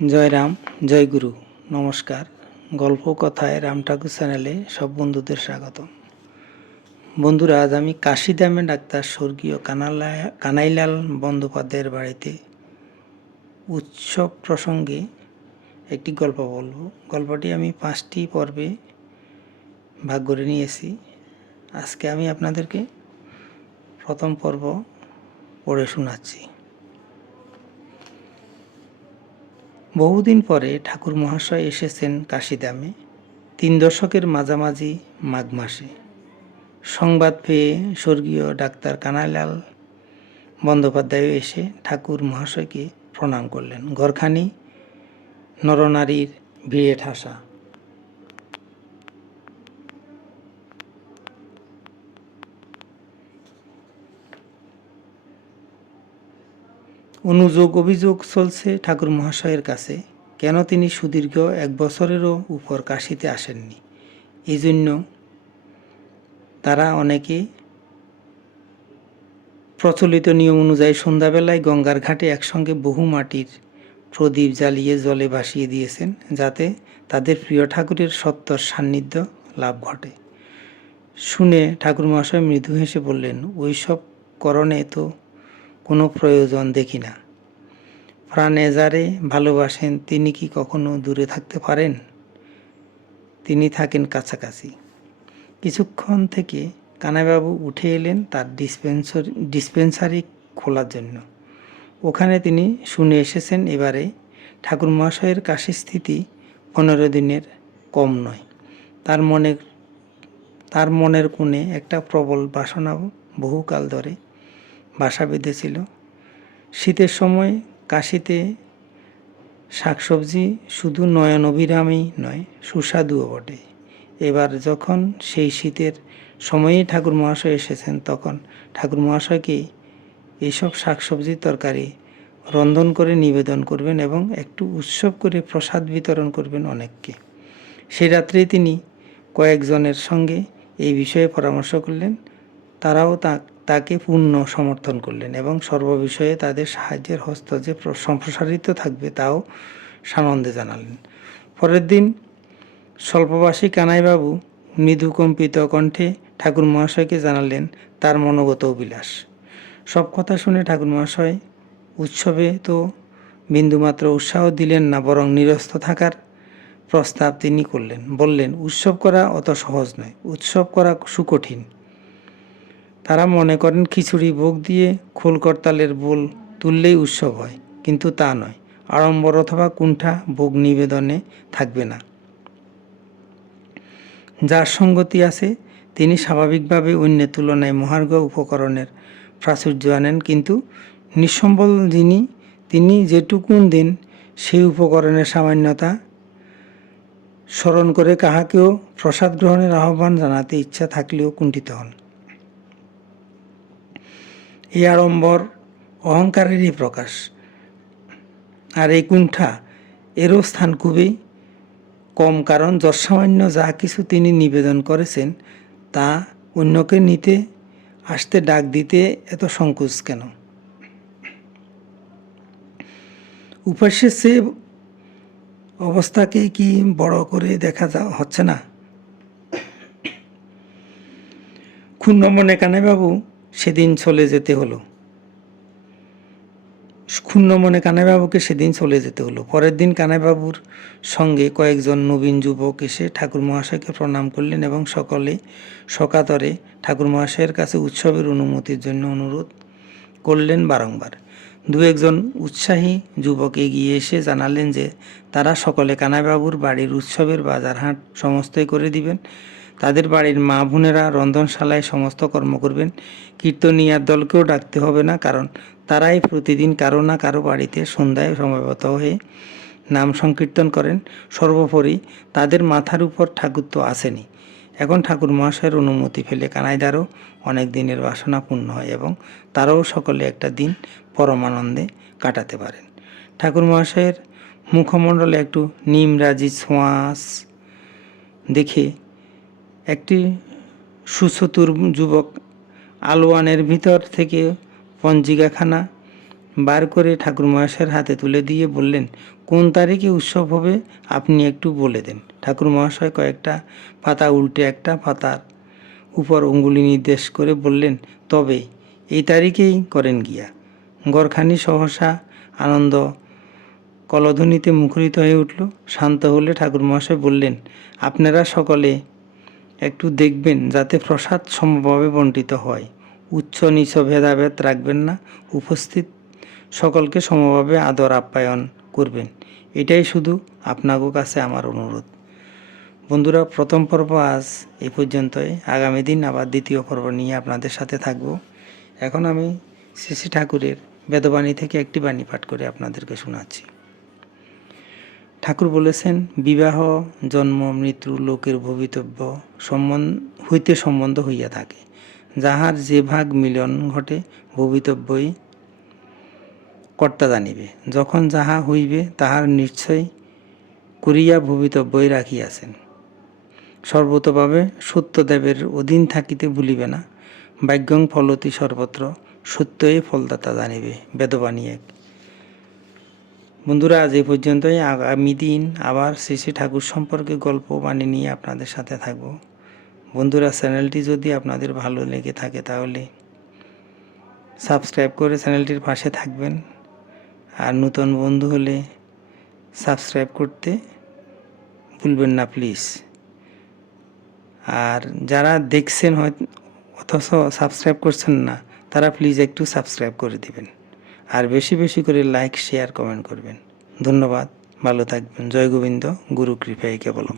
জয় রাম, জয় গুরু, নমস্কার। গল্প কথায় রাম ঠাকুর চ্যানেলে সব বন্ধুদের স্বাগত। বন্ধুরা, আজ আমি কাশিদামে ডাক্তার স্বর্গীয় কানাইলাল বন্দ্যোপাধ্যায়ের বাড়িতে উৎসব প্রসঙ্গে একটি গল্প বলবো। গল্পটি আমি 5টি পর্বে ভাগ করে নিয়েছি। আজকে আমি আপনাদেরকে প্রথম পর্ব পড়ে শোনাচ্ছি। বহুদিন পরে ঠাকুর মহাশয় এসেছেন কাশিদামে, 3 দশকের মাঝামাঝি মাঘ মাসে। সংবাদ পেয়ে স্বর্গীয় ডাক্তার কানাইলাল বন্দ্যোপাধ্যায় এসে ঠাকুর মহাশয়কে প্রণাম করলেন। ঘরখানি নরনারীর ভিড়ে ঠাসা। অনুযোগ অভিযোগ চলছে ঠাকুর মহাশয়ের কাছে, কেন তিনি সুদীর্ঘ 1 বছরেরও উপর কাশীতে আসেননি। এই জন্য তারা অনেকে প্রচলিত নিয়ম অনুযায়ী সন্ধ্যাবেলায় গঙ্গার ঘাটে একসঙ্গে বহু মাটির প্রদীপ জ্বালিয়ে জলে ভাসিয়ে দিয়েছেন, যাতে তাদের প্রিয় ঠাকুরের সত্তর সান্নিধ্য লাভ ঘটে। শুনে ঠাকুর মহাশয় মৃদু হেসে বললেন, ওই সব করণে তো কোনো প্রয়োজন দেখি না। প্রাণে যারে ভালোবাসেন তিনি কি কখনো দূরে থাকতে পারেন? তিনি থাকেন কাছাকাছি। কিছুক্ষণ থেকে কানাইবাবু উঠে এলেন তার ডিসপেন্সারি খোলার জন্য। ওখানে তিনি শুনে এসেছেন এবারে ঠাকুর মহাশয়ের কাশি স্থিতি 15 দিনের কম নয়। তার মনের কোণে একটা প্রবল বাসনা বহুকাল ধরে বাসা বেঁধেছিল। শীতের সময় কাশীতে শাকসবজি শুধু নয়ন অভিরামই নয়, সুস্বাদুও বটে। এবার যখন সেই শীতের সময়েই ঠাকুর মহাশয় এসেছেন, তখন ঠাকুর মহাশয়কে এইসব শাকসবজির তরকারি রন্ধন করে নিবেদন করবেন এবং একটু উৎসব করে প্রসাদ বিতরণ করবেন অনেককে। সেই রাত্রেই তিনি কয়েকজনের সঙ্গে এই বিষয়ে পরামর্শ করলেন। তারাও তাকে পূর্ণ সমর্থন করলেন এবং সর্ববিষয়ে তাদের সাহায্যের হস্ত যে সম্প্রসারিত থাকবে তাও সানন্দে জানালেন। পরের দিন স্বল্পবাসী কানাইবাবু মৃদুকম্পিত কণ্ঠে ঠাকুর মহাশয়কে জানালেন তার মনোগত অভিলাষ। সব কথা শুনে ঠাকুর মহাশয় উৎসবে তো বিন্দুমাত্র উৎসাহ দিলেন না, বরং নিরস্ত থাকার প্রস্তাব তিনি করলেন। বললেন, উৎসব করা অত সহজ নয়, উৎসব করা সুকঠিন। তারা মনে করেন খিচুড়ি ভোগ দিয়ে খোল করতালের বোল তুললেই উৎসব হয়, কিন্তু তা নয়। আড়ম্বর অথবা কুণ্ঠা ভোগ নিবেদনে থাকবে না। যার সঙ্গতি আছে তিনি স্বাভাবিকভাবে অন্যের তুলনায় মহার্ঘ উপকরণের প্রাচুর্য আনেন, কিন্তু নিঃসম্বল তিনি যেটুকুন দেন সেই উপকরণের সামান্যতা স্মরণ করে কাহাকেও প্রসাদ গ্রহণের আহ্বান জানাতে ইচ্ছা থাকলেও কুণ্ঠিত হন। এই আড়ম্বর অহংকারেরই প্রকাশ, আর এই কুণ্ঠা এরও স্থান খুবই কম, কারণ যৎসামান্য যা কিছু তিনি নিবেদন করেছেন তা অন্যকে নিতে আসতে ডাক দিতে এত সংকোচ কেন? উপাস্যের চেয়ে অবস্থাকে কি বড় করে দেখা হচ্ছে না? ক্ষুণ্ণ মনে কানাইবাবু সেদিন চলে যেতে হলো। পরের দিন কানাইবাবুর সঙ্গে কয়েকজন নবীন যুবক এসে ঠাকুর মহাশয়কে প্রণাম করলেন এবং সকলে সকাতরে ঠাকুর মহাশয়ের কাছে উৎসবের অনুমতির জন্য অনুরোধ করলেন বারংবার। 2-1 উৎসাহী যুবক এগিয়ে এসে জানালেন যে তারা সকলে কানাইবাবুর বাড়ির উৎসবের বাজারহাট সমস্তই করে দিবেন। তাদের বাড়ির মা বোনেরা রন্ধনশালায় সমস্ত কর্ম করবেন। কীর্তনিয়ার দলকেও ডাকতে হবে না, কারণ তারাই প্রতিদিন কারো না কারো বাড়িতে সন্ধ্যায় সমবেত হয়ে নাম সংকীর্তন করেন। সর্বোপরি তাদের মাথার উপর ঠাকুর তো আসেনি। এখন ঠাকুর মহাশয়ের অনুমতি পেলে কানাইদারও অনেক দিনের বাসনা পূর্ণ হয় এবং তারাও সকলে একটা দিন পরমানন্দে কাটাতে পারেন। ঠাকুর মহাশয়ের মুখমণ্ডলে একটু নিমরাজি ছোঁয়াচ দেখে একটি সুচতুর যুবক আলোয়ানের ভিতর থেকে পঞ্জিকাখানা বার করে ঠাকুর মহাশয়ের হাতে তুলে দিয়ে বললেন, কোন তারিখে উৎসব হবে আপনি একটু বলে দেন। ঠাকুর মহাশয় কয়েকটা পাতা উল্টে একটা পাতার উপর অঙ্গুলি নির্দেশ করে বললেন, তবে এই তারিখেই করেন গিয়া। গড়খানি সহসা আনন্দ কলধ্বনিতে মুখরিত হয়ে উঠল। শান্ত হলে ঠাকুর মহাশয় বললেন, আপনারা সকলে একটু দেখবেন যাতে প্রসাদ সমভাবে বণ্টিত হয়। উচ্চ নিচ ভেদাভেদ রাখবেন না, উপস্থিত সকলকে সমভাবে আদর আপ্যায়ন করবেন। এটাই শুধু আপনাদের কাছে আমার অনুরোধ। বন্ধুরা, প্রথম পর্ব আজ এই পর্যন্তই। আগামী দিন আবার দ্বিতীয় পর্ব নিয়ে আপনাদের সাথে থাকব। এখন আমি শ্রী শ্রী ঠাকুরের বেদবাণী থেকে একটি বাণী পাঠ করে আপনাদেরকে শোনাচ্ছি। ঠাকুর বলেছেন, বিবাহ জন্ম মৃত্যু লোকের ভবিতব্য হইতে সম্বন্ধ হইয়া থাকে। যাহার যে ভাগ মিলন ঘটে ভবিতব্যই কর্তা জানিবে। যখন যাহা হইবে তাহার নিশ্চয় করিয়া ভবিতব্যই রাখিয়াছেন। সর্বতভাবে সত্যদেবের অধীন থাকিতে ভুলিবে না। ভাগ্যং ফলতি সর্বত্র, সত্যই ফলদাতা জানিবে। বেদবাণী 1। বন্ধুরা, আজ এই পর্যন্তই। আগামী দিন আবার শ্রী শ্রী ঠাকুর সম্পর্কে গল্প বাণী নিয়ে আপনাদের সাথে থাকব। বন্ধুরা, চ্যানেলটি যদি আপনাদের ভালো লেগে থাকে তাহলে সাবস্ক্রাইব করে চ্যানেলটির পাশে থাকবেন। আর নতুন বন্ধু হলে সাবস্ক্রাইব করতে ভুলবেন না প্লিজ। আর যারা দেখছেন হয়তো অথচ সাবস্ক্রাইব করছেন না, তারা প্লিজ একটু সাবস্ক্রাইব করে দিবেন। আর বেশি বেশি করে লাইক শেয়ার কমেন্ট করবেন। ধন্যবাদ, ভালো থাকবেন। জয় গোবিন্দ, গুরু কৃপায় কেবলম।